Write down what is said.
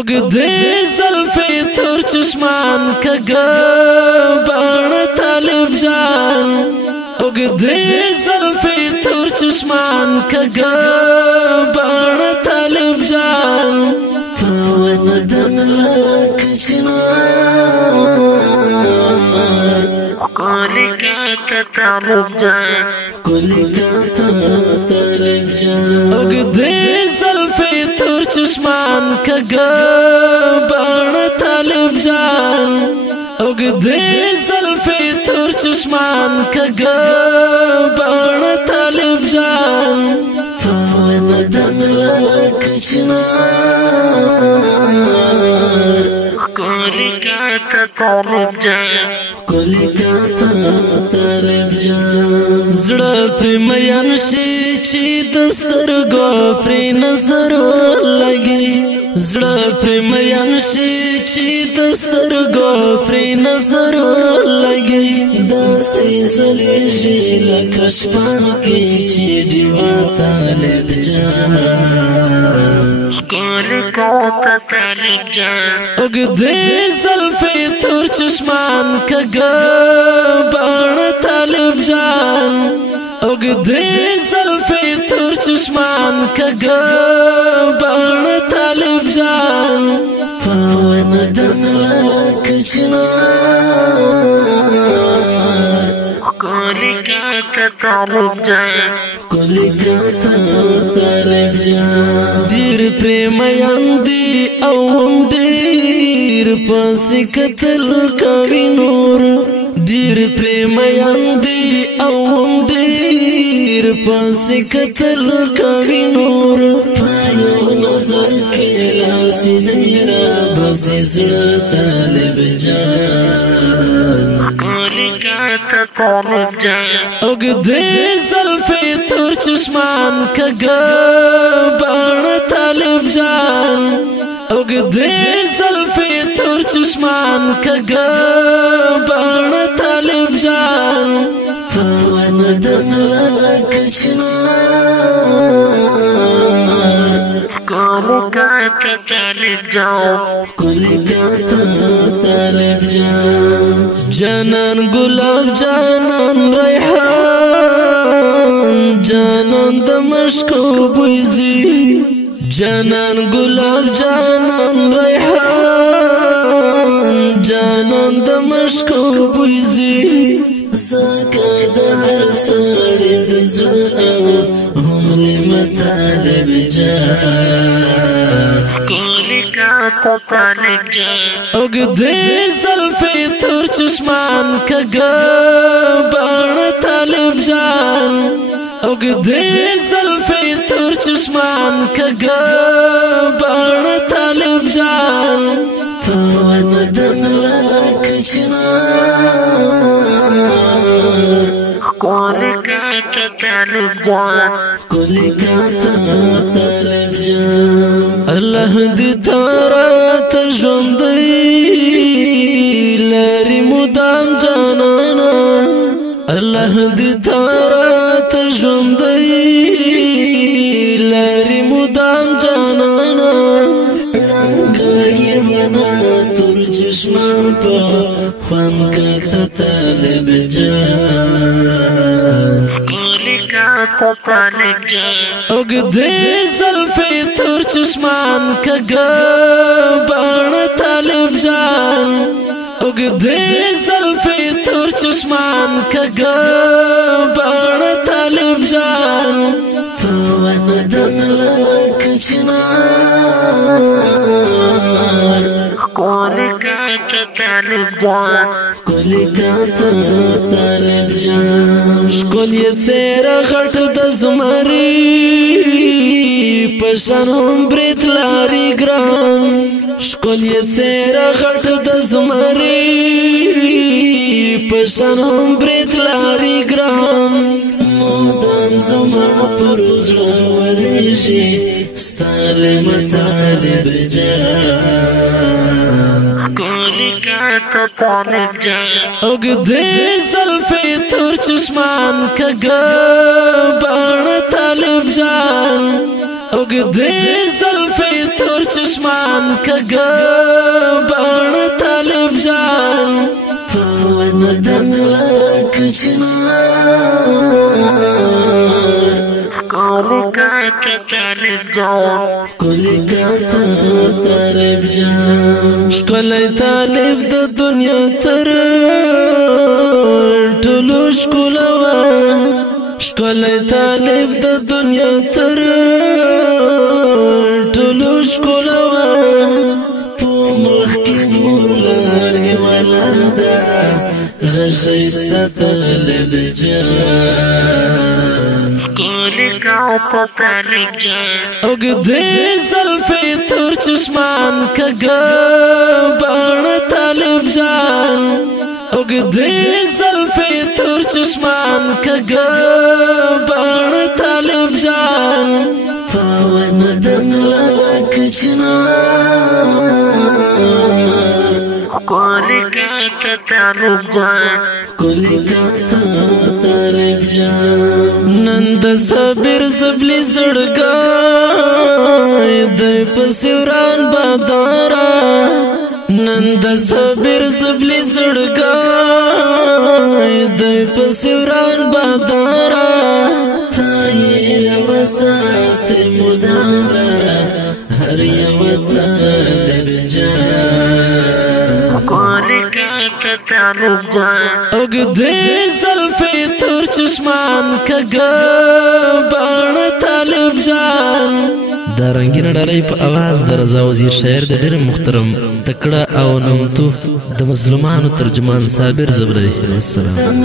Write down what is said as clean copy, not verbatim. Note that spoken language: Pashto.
اگدے زلفی تور چشمان کگا بان طالب جان اگدے زلفی تور چشمان کگا بان طالب جان پاون دنلک چنار کولی کاتا طالب جان کولی کاتا طالب جان اگدے زلفی تور چشمان کگا بان طالب جان اگدے زلفی تور چشمان کگا بان طالب جان پاون دنلک چنار کولی کاتا طالب جان کولی کاتا طالب جان زړه پر میان شي چې دسترګو پر نظر لګي زړه پر میان شي چې دسترګو پر نظر لګي داسې زلېږي لکه شپه کې چې دیوا طالب جان کولی کاتا طالب جان اگدے زلفی تور چشمان کگا بان طالب جان اگدے زلفی تور چشمان کگا بان طالب جان پاون دنلک چنار کولی کاتا طالب جان کولی کاتا طالب جان دیر پریمیان دی او هم دیر پاسی قتل کوي نور دیر پریمیان دی او هم دیر پاسی قتل کوي نور پایو نظر کې لاسی نیرا بسی زړه طالب جان کولی کاتا طالب جان اگدے زلفی تور چشمان کگا بان طالب جان اگدے زلفی تور چشمان کگا بان طالب جان پاون دنلک چنار کولی کاتا طالب جان کولی کاتا طالب جان جانان گلاب جانان ریحان جانان دمشکو بویزی جانان گلاب جانان ریحان جانان دمشکو بویزی زکا دهر ساڑی دزرعو هملی مطالب جان کولی کاتا طالب جان اگدے زلفی تور چشمان کگا بان طالب جان اگدے زلفی تور چشمان کگا بان طالب جان پاون دنلک چنار کولی کاتا طالب جان کولی کاتا طالب جان اللہ دی تارات ژوندۍ لري مدام جانانا اللہ دی تارات ژوندۍ لري مدام جانانا رنگ یې بنا تور چشمان په خوان کاتا طالب جان کولی کاتا طالب جان اگدے زلفی تور چشمان کگا بان طالب جان اگدے زلفی تور چشمان کگا بان طالب جان پاون دنلک چنار کولی کاتا طالب جان کولی کاتا طالب جان شکلی څیره غټ د زمری پشانم برید لاری ګران شکلی څیره غټ د زمری پشانم برید لاری ګران مودام زما پر زړه ورېږي ستا له مطالب جان کولی کاتا طالب جان اگدے زلفی تور چشمان کگا بان طالب جان اگدی زلفی تور چشمان کگا بان طالب جان فون دمک چنار کولی کاتا طالب جان کولی کاتا طالب جان شکلی طالب د دنیا تر ټولو ښکلوه شکلی طالب د دنیا تر ټولو ښکلوه په مخ کې مور لري ولاده غشایسته طالب جان ښکلي کاته طالب جان اوږدې زلفې تور چشمان کږه باڼه طالب جان اوږدې زلفې تور چشمان کږه باڼه طالب جان پاونه د ملاک چنار ښکلي کاته طالب جان ښکلي کاته طالب جان نن د صبر زبلی زړګی دی پسې وران باداره نن د صبر زبلی زړګی دی پسې وران باداره تا یې وساتې مدام هر یوه طالب جان ښکلي کاته طالب جان اوږدې زلفې تور چشمان کږه باڼه طالب جان دا رنګینه ډالۍ په اواز د رضا وزیر شاعر د ډېر محترم تکړه او نمتو د مظلومانو ترجمان صابر زبری والسلام